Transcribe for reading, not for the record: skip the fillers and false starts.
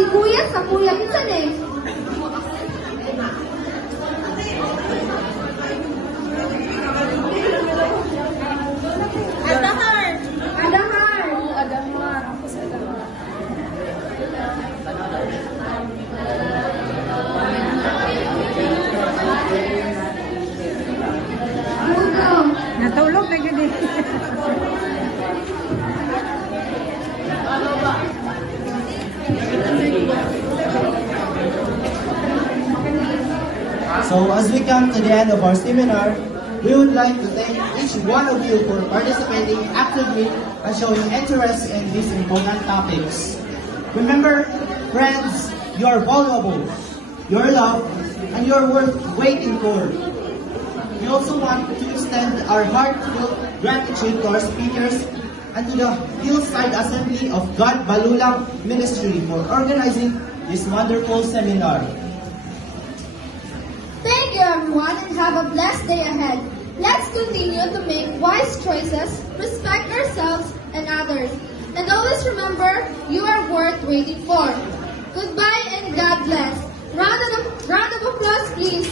Si Kuya sa Kuya minsan eh. Adahar. Adahar. Oo, Adahar. Ako sa Adahar. Bugo. Natulog na gini. So as we come to the end of our seminar, we would like to thank each one of you for participating actively and showing interest in these important topics. Remember, friends, you are valuable, you are loved, and you are worth waiting for. We also want to extend our heartfelt gratitude to our speakers and to the Hillside Assembly of God Balulang Ministry for organizing this wonderful seminar. Thank you everyone and have a blessed day ahead. Let's continue to make wise choices, respect ourselves and others, and always remember you are worth waiting for. Goodbye and God bless. Round of applause please.